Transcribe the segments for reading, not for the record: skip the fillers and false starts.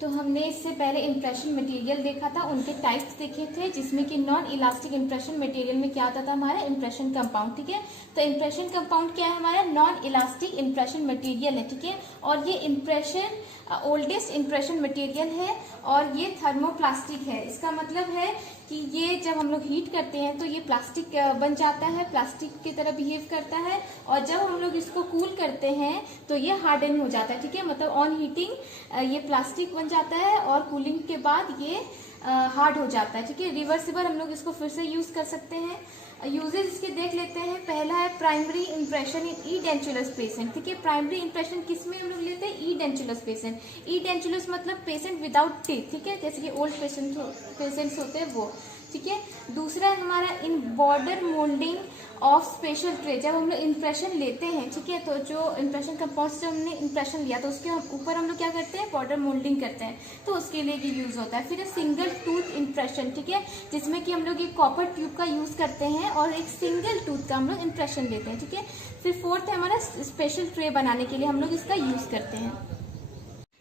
तो हमने इससे पहले इम्प्रेशन मटेरियल देखा था, उनके टाइप्स देखे थे, जिसमें कि नॉन इलास्टिक इम्प्रेशन मटेरियल में क्या आता था हमारा इम्प्रेशन कंपाउंड। ठीक है, तो इम्प्रेशन कंपाउंड क्या है हमारा नॉन इलास्टिक इम्प्रेशन मटेरियल है। ठीक है, और ये इम्प्रेशन ओल्डेस्ट इम्प्रेशन मटेरियल है और ये थर्मोप्लास्टिक है। इसका मतलब है कि ये जब हम लोग हीट करते हैं तो ये प्लास्टिक बन जाता है, प्लास्टिक की तरह बिहेव करता है, और जब हम लोग इसको कूल करते हैं तो ये हार्डन हो जाता है। ठीक है, मतलब ऑन हीटिंग ये प्लास्टिक बन जाता है और कूलिंग के बाद ये हार्ड हो जाता है। ठीक है, रिवर्सिबल हम लोग इसको फिर से यूज कर सकते हैं। यूजेज इसके देख लेते हैं। पहला है प्राइमरी इंप्रेशन इन ई डेंचुलस पेशेंट। ठीक है, प्राइमरी इंप्रेशन किस में हम लोग लेते हैं ई डेंचुलस पेशेंट। ई डेंचुलस मतलब पेशेंट विदाउट टीथ। ठीक है, जैसे कि ओल्ड पेशेंट्स होते हैं वो। ठीक है, दूसरा है हमारा in border moulding of special tray. जब हम लोग इंप्रेशन लेते हैं, ठीक है, तो जो इंप्रेशन कंपाउंड से हमने इंप्रेशन लिया तो उसके ऊपर हम लोग क्या करते हैं बॉर्डर मोल्डिंग करते हैं, तो उसके लिए ये यूज होता है। फिर सिंगल टूथ इंप्रेशन। ठीक है, जिसमें कि हम लोग एक कॉपर ट्यूब का यूज करते हैं और एक सिंगल टूथ का हम लोग इंप्रेशन लेते हैं। ठीक है, फिर फोर्थ है हमारा स्पेशल ट्रे बनाने के लिए हम लोग इसका यूज करते हैं।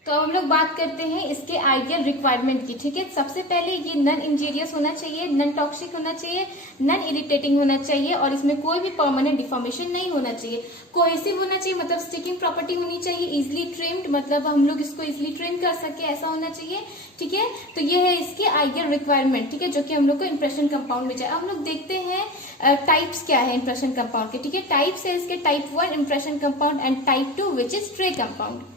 तो अब हम लोग बात करते हैं इसके आइडियल रिक्वायरमेंट की। ठीक है, सबसे पहले ये नॉन इंजीरियस होना चाहिए, नॉन टॉक्सिक होना चाहिए, नॉन इरिटेटिंग होना चाहिए, और इसमें कोई भी परमानेंट डिफॉर्मेशन नहीं होना चाहिए। कोहेसिव होना चाहिए, मतलब स्टिकिंग प्रॉपर्टी होनी चाहिए। इजिली ट्रिम्ड, मतलब हम लोग इसको इजिली ट्रिम कर सके, ऐसा होना चाहिए। ठीक है, तो ये है इसके आइडियल रिक्वायरमेंट। ठीक है, जो कि हम लोग को इंप्रेशन कंपाउंड में चाहिए। अब हम लोग देखते हैं टाइप्स क्या है इंप्रेशन कंपाउंड के। ठीक है, टाइप्स है इसके type 1 impression compound and type 2 which is tray compound.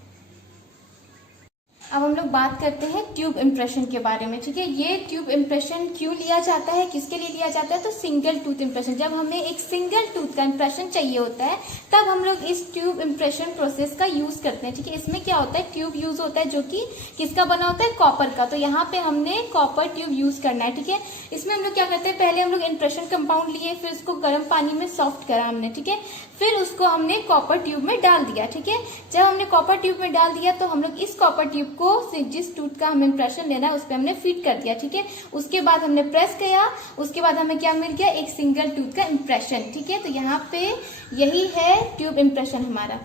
अब हम लोग बात करते हैं ट्यूब इम्प्रेशन के बारे में। ठीक है, ये ट्यूब इम्प्रेशन क्यों लिया जाता है, किसके लिए लिया जाता है, तो सिंगल टूथ इम्प्रेशन। जब हमें एक सिंगल टूथ का इम्प्रेशन चाहिए होता है तब हम लोग इस ट्यूब इम्प्रेशन प्रोसेस का यूज करते हैं। ठीक है, इसमें क्या होता है ट्यूब यूज होता है जो कि किसका बना होता है कॉपर का, तो यहाँ पे हमने कॉपर ट्यूब यूज करना है। ठीक है, इसमें हम लोग क्या करते हैं पहले हम लोग इम्प्रेशन कंपाउंड लिए, फिर उसको गर्म पानी में सॉफ्ट करा हमने। ठीक है, फिर उसको हमने कॉपर ट्यूब में डाल दिया। ठीक है, जब हमने कॉपर ट्यूब में डाल दिया तो हम लोग इस कॉपर ट्यूब को जिस टूथ का हमें इंप्रेशन लेना है उस पर हमने फिट कर दिया। ठीक है, उसके बाद हमने प्रेस किया, उसके बाद हमें क्या मिल गया एक सिंगल टूथ का इंप्रेशन। ठीक है, तो यहाँ पे यही है ट्यूब इंप्रेशन हमारा।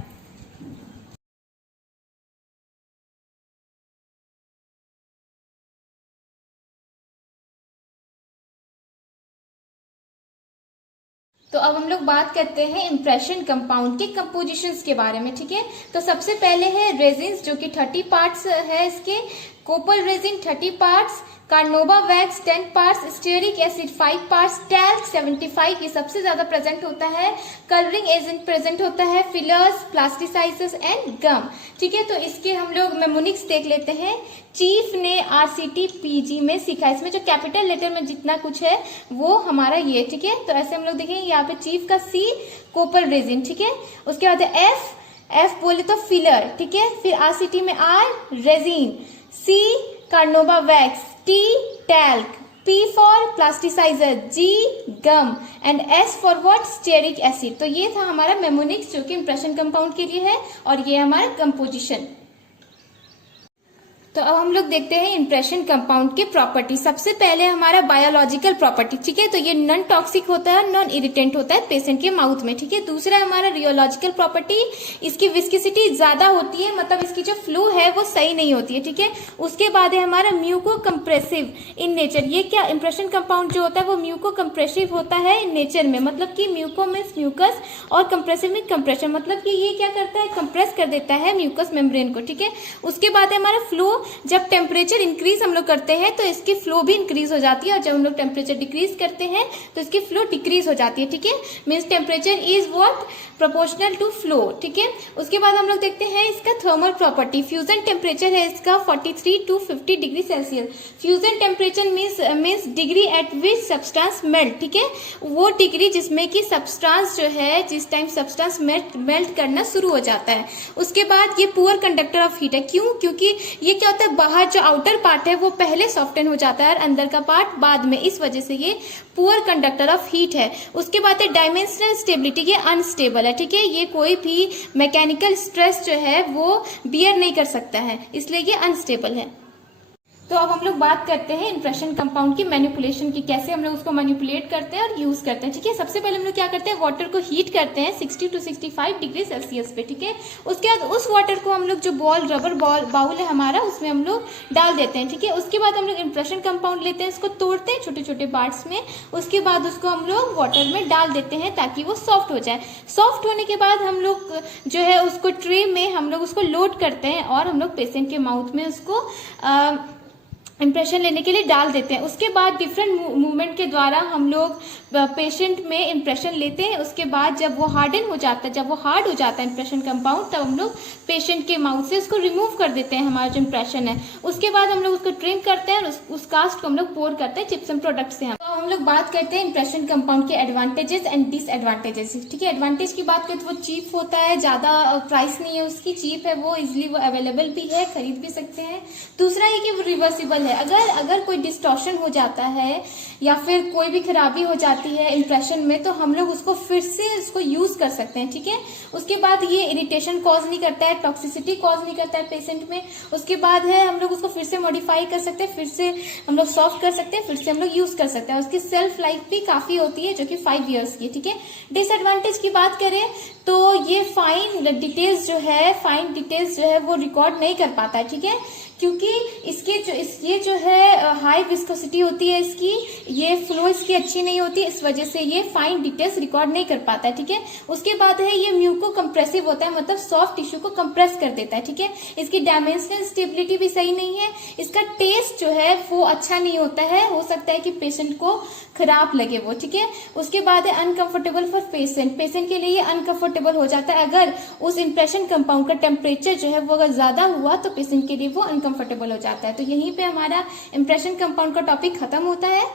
तो अब हम लोग बात करते हैं इंप्रेशन कंपाउंड के कंपोजिशंस के बारे में। ठीक है, तो सबसे पहले है रेजिन्स जो कि 30 पार्ट्स है इसके। कोपल resin 30 parts, carnauba wax 10 parts, stearic acid 5 parts, talc 75 ये सबसे ज्यादा प्रेजेंट होता है। कलरिंग एजेंट प्रेजेंट होता है, फिलर्स, प्लास्टिसाइजर्स एंड गम। ठीक है, तो इसके हम लोग मेमोनिक्स देख लेते हैं। चीफ ने RCT PG में सीखा, इसमें जो कैपिटल लेटर में जितना कुछ है वो हमारा ये। ठीक है, तो ऐसे हम लोग देखेंगे यहाँ पे चीफ का C कोपल रेजिन। ठीक है, उसके बाद F बोले तो फिलर। ठीक है, फिर RCT में R resin, C carnauba wax, T talc, P for plasticiser, G gum and S for what stearic acid. तो ये था हमारा मेमोनिक्स जो कि इंप्रेशन कंपाउंड के लिए है, और ये हमारा कंपोजिशन। तो अब हम लोग देखते हैं इंप्रेशन कंपाउंड के प्रॉपर्टी। सबसे पहले हमारा बायोलॉजिकल प्रॉपर्टी। ठीक है, तो ये नॉन टॉक्सिक होता है, नॉन इरिटेंट होता है पेशेंट के माउथ में। ठीक है, दूसरा हमारा रियोलॉजिकल प्रॉपर्टी, इसकी विस्कोसिटी ज्यादा होती है, मतलब इसकी जो फ्लो है वो सही नहीं होती है। ठीक है, उसके बाद है हमारा म्यूको कंप्रेसिव इन नेचर। ये क्या इंप्रेशन कंपाउंड जो होता है वो म्यूको कंप्रेसिव होता है इन नेचर में, मतलब कि म्यूको मीन्स म्यूकस और कंप्रेसिव मीन्स कंप्रेशन, मतलब कि ये क्या करता है कंप्रेस कर देता है म्यूकस मेम्ब्रेन को। ठीक है, उसके बाद है हमारा फ्लो। जब टेम्परेचर इंक्रीज हम लोग करते हैं तो इसकी फ्लो भी इंक्रीज हो जाती है, और जब हम लोग टेम्परेचर डिक्रीज करते हैं तो इसकी फ्लो डिक्रीज हो जाती है। ठीक है, means temperature is what proportional to flow. ठीक है, उसके बाद हम लोग देखते हैं इसका थर्मल प्रॉपर्टी। फ्यूजन टेम्परेचर है इसका 43 to 50 degree Celsius. Fusion temperature means degree at which substance melt. ठीक है, वो डिग्री जिसमें कि सब्सटेंस जो है जिस टाइम सब्सटेंस मेल्ट करना शुरू हो जाता है। उसके बाद ये पुअर कंडक्टर ऑफ हीट है। क्यों? क्योंकि ये क्या होता है बाहर जो आउटर पार्ट है वो पहले सॉफ्टन हो जाता है और अंदर का पार्ट बाद में, इस वजह से ये पुअर कंडक्टर ऑफ हीट है। उसके बाद है डायमेंशनल स्टेबिलिटी, ये अनस्टेबल है। ठीक है, ये कोई भी मैकेनिकल स्ट्रेस जो है वो बियर नहीं कर सकता है, इसलिए ये अनस्टेबल है। तो अब हम लोग बात करते हैं इंप्रेशन कंपाउंड की मैनिपुलेशन की, कैसे हम लोग उसको मैनिपुलेट करते हैं और यूज करते हैं। ठीक है, सबसे पहले हम लोग क्या करते हैं, वाटर को हीट करते हैं 60 to 65 डिग्री सेल्सियस पे। ठीक है, उसके बाद उस वाटर को हम लोग जो रबर बाउल है हमारा, उसमें हम लोग डाल देते हैं। ठीक है, उसके बाद हम लोग इंप्रेशन कंपाउंड लेते हैं, इसको तोड़ते हैं छोटे छोटे पार्ट्स में, उसके बाद उसको हम लोग वाटर में डाल देते हैं ताकि वो सॉफ्ट हो जाए। सॉफ्ट होने के बाद हम लोग जो है उसको ट्रे में हम लोग उसको लोड करते हैं और हम लोग पेशेंट के माउथ में उसको इंप्रेशन लेने के लिए डाल देते हैं। उसके बाद डिफरेंट मूवमेंट के द्वारा हम लोग पेशेंट में इंप्रेशन लेते हैं। उसके बाद जब वो हार्डन हो जाता है, जब वो हार्ड हो जाता है इंप्रेशन कंपाउंड, तब हम लोग पेशेंट के माउथ से उसको रिमूव कर देते हैं, हमारा जो इंप्रेशन है। उसके बाद हम लोग उसको ट्रिम करते हैं और उस कास्ट को हम लोग पोर करते हैं जिप्सम प्रोडक्ट से। हम लोग बात करते हैं इंप्रेशन कंपाउंड के एडवांटेजेस एंड डिसएडवांटेजेस। ठीक है, एडवांटेज की बात करें तो वो चीप होता है, ज्यादा प्राइस नहीं है उसकी, चीप है वो, इजिली वो अवेलेबल भी है, खरीद भी सकते हैं। दूसरा ये कि वो रिवर्सिबल है, अगर कोई डिस्टॉर्शन हो जाता है या फिर कोई भी खराबी हो जाती है इंप्रेशन में, तो हम लोग उसको फिर से उसको यूज कर सकते हैं। ठीक है, उसके बाद ये इरिटेशन कॉज नहीं करता है, टॉक्सिसिटी कॉज नहीं करता है पेशेंट में। उसके बाद है हम लोग उसको फिर से मॉडिफाई कर सकते हैं, फिर से हम लोग सॉफ्ट कर सकते हैं, फिर से हम लोग यूज कर सकते हैं। उसकी सेल्फ लाइफ भी काफी होती है जो कि 5 years की। ठीक है, डिसएडवांटेज की बात करें तो ये फाइन डिटेल्स जो है वो रिकॉर्ड नहीं कर पाता है। ठीक है, क्योंकि ये जो है हाई विस्कोसिटी होती है इसकी, ये फ्लो इसकी अच्छी नहीं होती, इस वजह से ये फाइन डिटेल्स रिकॉर्ड नहीं कर पाता है। ठीक है, उसके बाद है ये म्यूको कंप्रेसिव होता है, मतलब सॉफ्ट टिश्यू को कंप्रेस कर देता है। ठीक है, इसकी डायमेंशनल स्टेबिलिटी भी सही नहीं है, इसका टेस्ट जो है वो अच्छा नहीं होता है, हो सकता है कि पेशेंट को खराब लगे वो। ठीक है, उसके बाद है अनकंफर्टेबल फॉर पेशेंट के लिए ये अनकंफर्टेबल हो जाता है। अगर उस इंप्रेशन कंपाउंड का टेम्परेचर जो है वो अगर ज्यादा हुआ तो पेशेंट के लिए वो अनकंफर्टेबल हो जाता है। तो यहीं पे हमारा इंप्रेशन कंपाउंड का टॉपिक खत्म होता है।